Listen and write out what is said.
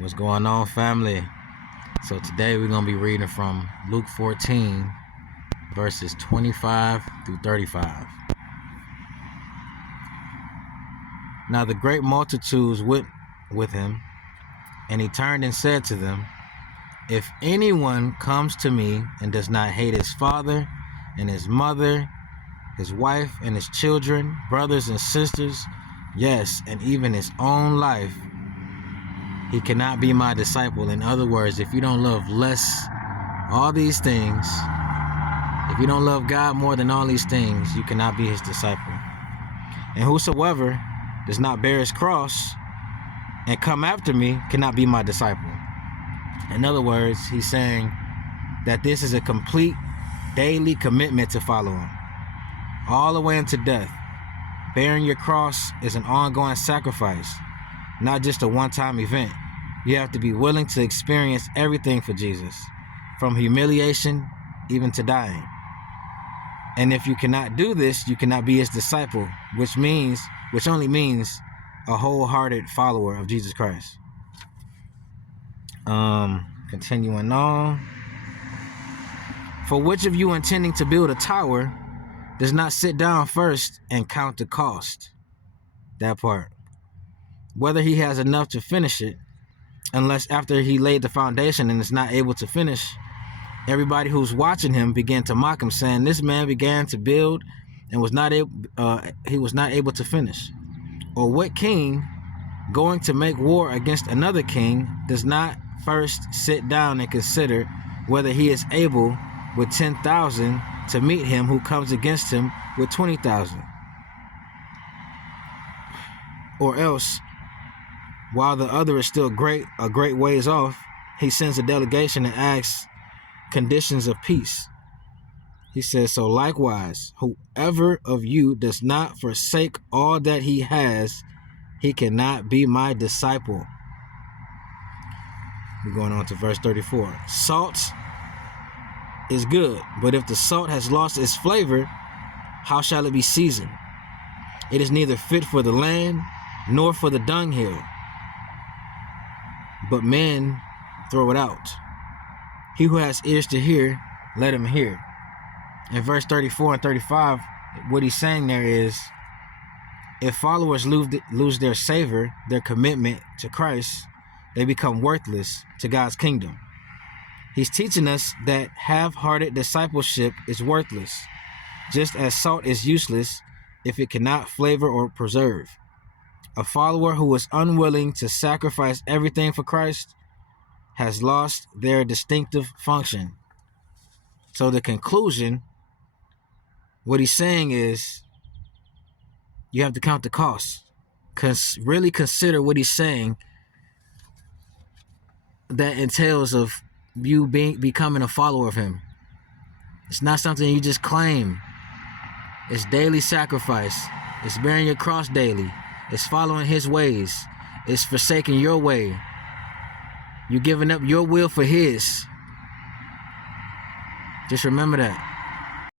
What's going on, family? So today we're going to be reading from Luke 14 verses 25 through 35. Now the great multitudes went with him, and he turned and said to them, if anyone comes to me and does not hate his father and his mother, his wife and his children, brothers and sisters, yes, and even his own life, he cannot be my disciple. In other words, if you don't love less all these things, if you don't love God more than all these things, you cannot be his disciple. And whosoever does not bear his cross and come after me cannot be my disciple. In other words, he's saying that this is a complete daily commitment to follow him, all the way into death. Bearing your cross is an ongoing sacrifice, not just a one-time event. You have to be willing to experience everything for Jesus, from humiliation even to dying. And if you cannot do this, you cannot be his disciple, which only means a wholehearted follower of Jesus Christ. Continuing on. For which of you intending to build a tower does not sit down first and count the cost? That part. Whether he has enough to finish it, unless after he laid the foundation and is not able to finish, everybody who's watching him began to mock him, saying, this man began to build and he was not able to finish. Or what king, going to make war against another king, does not first sit down and consider whether he is able with 10,000 to meet him who comes against him with 20,000? Or else, while the other is still a great ways off, he sends a delegation and asks conditions of peace. He says, so likewise, whoever of you does not forsake all that he has, he cannot be my disciple. We're going on to verse 34. Salt is good, but if the salt has lost its flavor, how shall it be seasoned? It is neither fit for the land nor for the dunghill, but men throw it out. He who has ears to hear, let him hear. In verse 34 and 35, what he's saying there is, if followers lose their savor, their commitment to Christ, they become worthless to God's kingdom. He's teaching us that half-hearted discipleship is worthless, just as salt is useless if it cannot flavor or preserve. A follower who is unwilling to sacrifice everything for Christ has lost their distinctive function. So the conclusion, what he's saying is, you have to count the cost. Really consider what he's saying that entails of you becoming a follower of him. It's not something you just claim. It's daily sacrifice. It's bearing your cross daily. It's following his ways. It's forsaking your way. You're giving up your will for his. Just remember that.